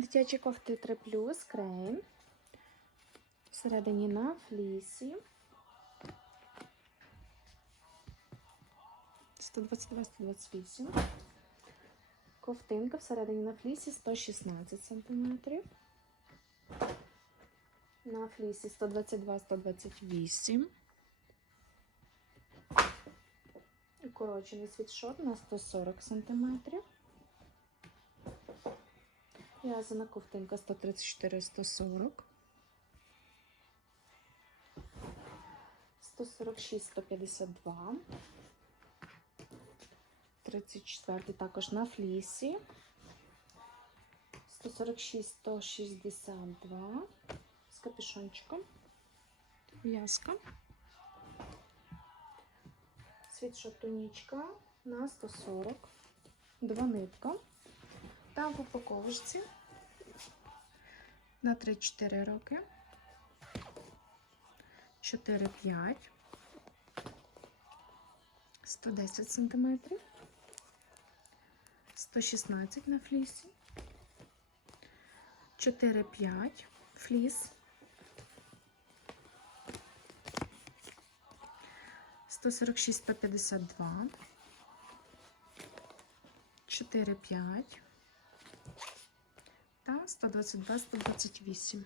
Дитячі кофти 3 крейн. Всередині на флісі. 122-128. Ковтинка всередині на флісі 116 см. На флісі 122-128. Укорочений світшот на 140 см. В'язана ковтинка 134-140. 146-152. 34 також на флісі. 146-162 з капюшончиком. В'язка. Світшот тунічка на 140. Два нитка. Та в упаковочці на 3-4 роки. 4-5. 110 сантиметрів. 116 на флісі. 4-5 фліс. 146-152. 4-5 та 122-128.